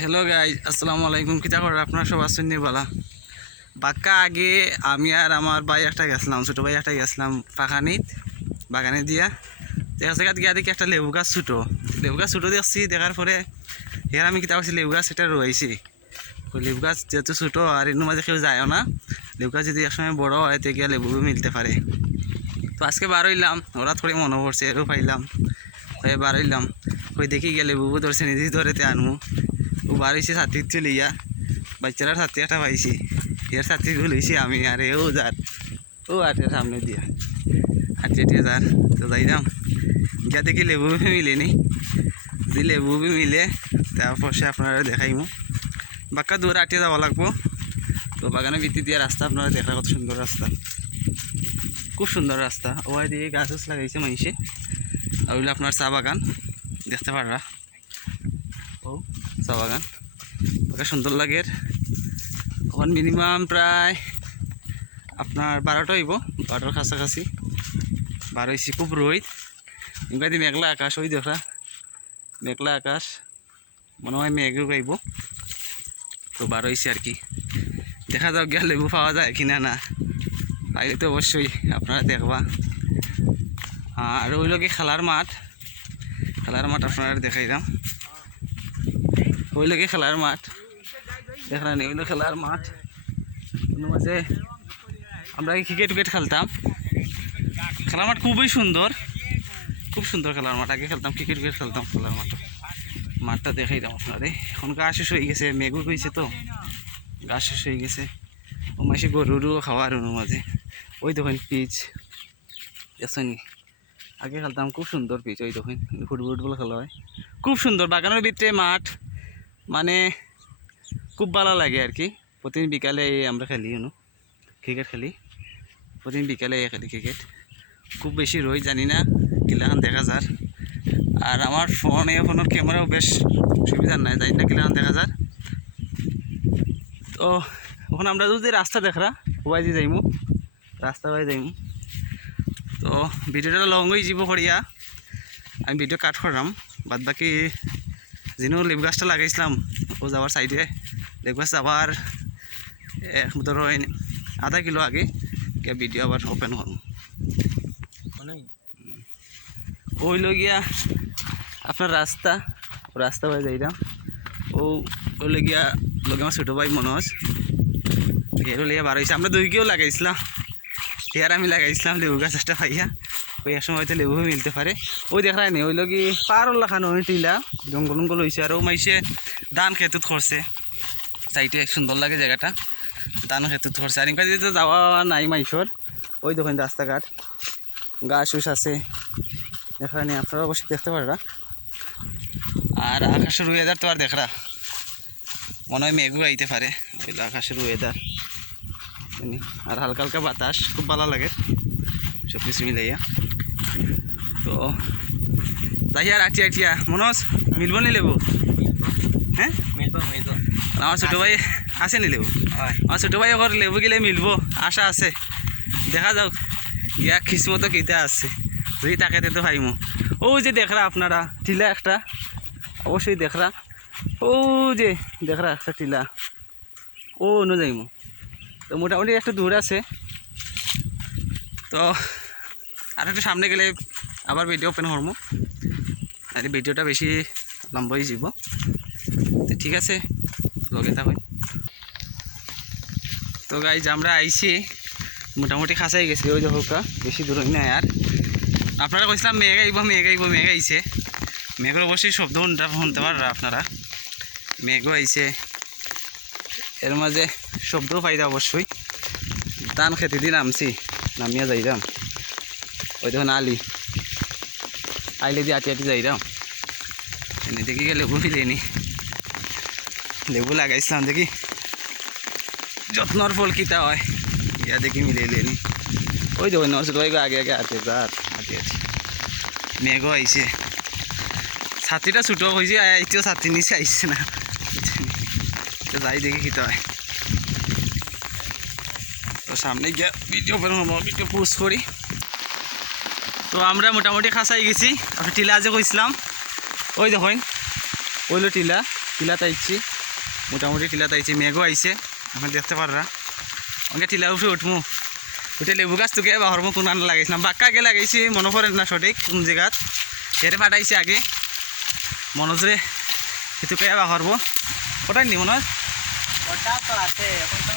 Hello guys, আসসালামু আলাইকুম। কিতা করে আপনারা সব আছেন বালা? বাক্কা আগে আমি আর আমার ভাই একটা গেছিলাম, ছোটো ভাই একটা গেছিলাম পাখানিত বাগানে দিয়া। দেখা জায়গাত গিয়া দেখি একটা লেবু গাছ ছোটো দেখছি। দেখার পরে হের আমি কিতা করছি, লেবু গাছ এটা রয়েছি। লেবু গাছ যেহেতু ছোটো আর এর মাঝে কেউ যায়ও না, লেবু গাছ যদি একসময় বড় হয় তো গিয়া লেবু মিলতে পারে। তো আজকে বার হইলাম, ওরা থোড়ি মনে পড়ছে, এরও পাইলাম হয়ে বার হইলাম। ওই দেখি গিয়া লেবু ধরছে, নিজে ধরেতে আনমু। ও বার হয়েছে ছাতির চলে ইয়া, বাচ্চারা ছাত্রী একটা পাইছি, এর ছাত্রী লইছি আমি আর ও যার ও আটের সামনে দিয়া আটে যার। তো যাইলাম গিয়া দেখি লেবু মিলে নি, যদি লেবু মিলে তারপর সে আপনারা দেখাইমু। বাক্কা দূরে আটিয়ে যাওয়া লাগবো। তো বাগানের ভিত্তি দিয়ে রাস্তা আপনারা দেখা, কত সুন্দর রাস্তা, খুব সুন্দর রাস্তা। ওয়াই দিয়ে গাছ লাগাইছে মানুষে। আর হইলো আপনার চা বাগান দেখতে পারা, ও চা বাগান সুন্দর লাগে। এখন মিনিমাম প্রায় আপনার 12টা হইব, 12টার কাছাকাছি বার হয়েছি। খুব রোদ, ইংরাজি মেঘলা আকাশ, ওই দেখা মেঘলা আকাশ, মনে হয় মেঘও গাইব। তো বার হয়েছে আর কি, দেখা যাক গিয়া লেবু পাওয়া যায় কিনা না, পাইলে তো অবশ্যই আপনারা দেখবা। আর ওই লোকে খেলার মাঠ আপনারা দেখাইলাম। ওই লোকে খেলার মাঠ দেখলেন, ওইগুলো খেলার মাঠ। মাঝে আমরা ক্রিকেট খেলতাম। খেলার মাঠ খুবই সুন্দর, খুব সুন্দর খেলার মাঠ। আগে খেলতাম ক্রিকেট খেলতাম খেলার মাঠটা দেখাইতাম আপনারে। এখন গাছ শেষ হয়ে গেছে, মেঘও হয়েছে তো গাছ শেষ হয়ে গেছে। ও মাসে গরুরও খাওয়ার মাঝে ওই দেখেন পিচ দেখছেন। আগে খেলতাম খুব সুন্দর পিচ, ওই দেখেন ফুটবল খেলা হয় খুব সুন্দর। বাগানের ভিতরে মাঠ, মানে খুব ভালো লাগে আর কি। প্রতিদিন বিকালে আমরা খেলি ক্রিকেট খেলি, প্রতিদিন বিকালে খেলি ক্রিকেট। খুব বেশি রই জানি না কিলাখান দেখা যার। আর আমার ফোনের ক্যামেরাও বেশ সুবিধার নাই, জানি না কিলাখান দেখা যার। তো ওখানে আমরা যদি রাস্তা দেখরা ওয়াই যে যাইমু, রাস্তা ওয়াই যাইমু। তো ভিডিওটা লং হয়ে যাব করিয়া আমি ভিডিও কাট করলাম। বাদ বাকি যিনি লেবু গাছটা লাগাইছিলাম ও যাওয়ার সাইডে লেবু গাছ আবার ধরো আধা কিলো আগে ভিডিও আবার ওপেন করব। ওই লগিয়া আপনার রাস্তা হয়ে যাইলাম। ওই লগিয়া লগে আমার ছোটো ভাই মনোজ হেরো লিয়া বার হয়েছে। আমরা দুইকেও লাগাইছিলাম, হেয়ার আমি লাগাইছিলাম লেবু গাছ একটা পাইয়া। ওই এক সময় হয়তো লেবু মিলতে পারে। ওই দেখায় নি ওই লগি পার লাখানো টিলা জঙ্গল হয়েছে। আর ও মাইসে ধান খেতুত করছে সাইডে, সুন্দর লাগে জায়গাটা, ধান খেতুত করছে। আর ইনকাজ তো যাওয়া নাই মাইসর। ওই দেখেন রাস্তাঘাট, গাছ উস আছে দেখা নি, আপনারা অবশ্যই দেখতে পারবা। আর আকাশের ওয়েদার তো আর দেখরা মনে হয় মেঘও আইতে পারে, ওইগুলো আকাশের ওয়েদার। আর হালকা হালকা বাতাস, খুব ভালো লাগে সব কিছু মিলাইয়া। তো তাই আর আটিয়া মনোজ মিলব নি লেবু? হ্যাঁ মিলব। আমার ছোটো ভাই আছে নি লেবু? আমার ছোটো ভাই ওর লেবু গেলে মিলবো, আশা আছে। দেখা যাক ইয়া কিসমতো কেইটা আছে, যদি তাকে তো ভাইমো। ও যে দেখরা আপনারা টিলা একটা, অবশ্যই দেখরা। ও যে দেখরা একটা টিলা, ও ন যাইমো। তো মোটামুটি একটা দূর আছে। তো আর একটু সামনে গেলে আবার ভিডিও ওপেন করবো, আর ভিডিওটা বেশি লম্বা হয়ে যাব। তো ঠিক আছে, লগে থাকুন। তো গাইজ আমরা আইছি, মোটামুটি খাঁচাই গেছি। ওই হোকা বেশি দূর নাই। আর আপনারা কইছিলাম মেঘ আইছে। মেঘের অবশ্যই শব্দ শুনতে পাররা আপনারা, মেঘও আইছে। এর মাঝে শব্দও পাইরা অবশ্যই। ধান খেতে দিয়ে নামিয়া যাইরাম। ওই দেখুন আইলে দিয়ে আটি যাইরাম। এনে দেখি গিয়ে লেবু ফিলেনি, লেবু লাগাইছিলাম দেখি যত্নর ফল কিতা হয়, ইয়া দেখি মিলেনি। ওই দেখুন ছোটো ভাই আগে আটে আছে। মেঘও আইছে, ছাতিটা ছোটো হয়েছে, আইতেও ছাতি নিচে আইসছে না। যাই দেখি কিতা হয়। তো সামনে গিয়ে ভিডিও ভিডিও পোস্ট করি। তো আমরা মোটামুটি খাঁচাই গেছি। আপনি টিলা যে কইছিলাম, ওই দেখুন ওইলো টিলা, টিলাতে আইছি, মোটামুটি টিলাতে আইছি, মেঘও আইছে এখন দেখতে পাররা। অনেকে টিলা উঠে উঠমু, উঠে লেবু গাছ তোকে বা হরমো কোন আনা লাগাইছিলাম, বাক্কা আগে লাগাইছি মনে পড়ে না সঠিক কোন জায়গাত, সেটা ফাটাইছে আগে মনোজরে সেটুকে বা হরবো ওটাই নি মনোজ।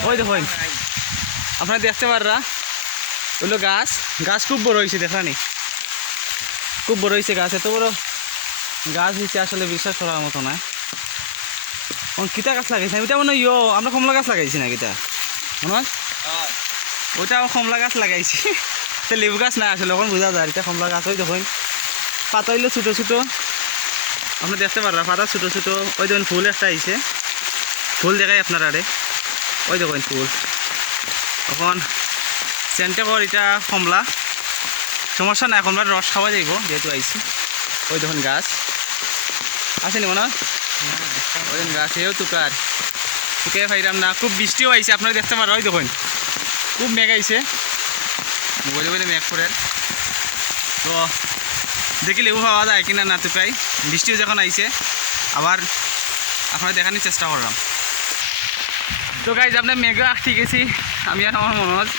ওই দেখুন আপনারা দেখতে পাররা ওইলো গাছ, গাছ খুব বড় হয়েছে দেখানি, খুব বড় হয়েছে গাছ, এত বড় গাছ হয়েছে আসলে বিশ্বাস করার মতো না। কিতা গাছ লাগাইছে ওইটা মনে ইয়ো আমরা কমলা গাছ লাগাইছি না কিতা মনোজ, ওইটা কমলা গাছ লাগাইছি তো লেবু গাছ না আসলে ওখানে বোঝা যায় এটা কমলা গাছ। ওই দেখুন পাতা হইলো ছোটো ছোটো, আপনি দেখতে পাররা পাতা ছোটো ছোটো। ওই দেখুন ফুল একটা আইছে, ফুল দেখাই আপনার আরে, ওই দেখুন ফুল। এখন সেন্টে কর এটা কমলা, সমস্যা নাই, কমলার রস খাওয়া যাইব যেহেতু আইছি। ওই দেখুন গাছ আসেনি মনে হয়, ওই গাছ এও তুকার তুকে পাইলাম না, খুব বৃষ্টিও আইছে আপনারা দেখতে পারেন। ওই দেখুন খুব মেঘ আইছে, বলে বলে মেঘ পড়ে, তো দেখি লেবু পাওয়া যায় কিনা না তুকাই, বৃষ্টিও যখন আইছে আবার আপনারা দেখানোর চেষ্টা করলাম। তো গাইজ আপনার মেঘও আঁকতে গেছি আমি আর আমার মনোজ,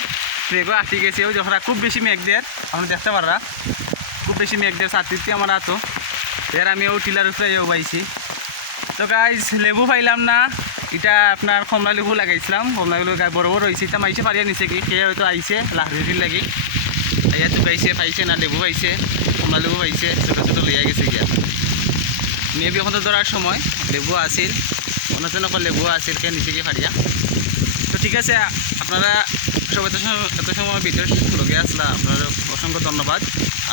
মেঘও আঁকতে গেছি। ওই যখন খুব বেশি মেঘ দেয় আপনি দেখতে পাররা, খুব বেশি মেঘ দেয় সাতটি আমার হাতও এর, আমি ও টিলার উপরে পাইছি। তো গাইজ লেবু পাইলাম না, এটা আপনার কমলা লেবু লাগাইছিলাম, কমলা লেবু বড় বড় হয়েছে, এটা মাইছে পারিয়া নিছে কি খেয়ে হয়তো আইছে লাহরির লাগি, আইয়া তো পাইছে পাইছে না লেবু পাইছে, কমলা লেবু পাইছে, ছোটো ছোটো লইয়া গেছে গিয়া। মেবি এখন তো ধরার সময় লেবু আসিল, অন্যজন লেবু আসিল খেয়ে নিচে গিয়ে পারিয়া। তো ঠিক আছে আপনারা সব এত সময় ভিডিও লগে আসলা, আপনারা অসংখ্য ধন্যবাদ।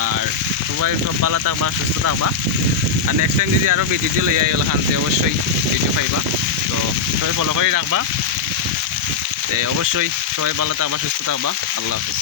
আর সবাই সব ভালো থাকবা, সুস্থ থাকবা, আর নেক্সট টাইম যদি আরও ভিডিও লইয়া এলো খানতে অবশ্যই ভিডিও পাইবা। তো সবাই ফলো করে রাখবা, অবশ্যই সবাই ভালো থাকবা, সুস্থ থাকবা। আল্লাহ হাফিজ।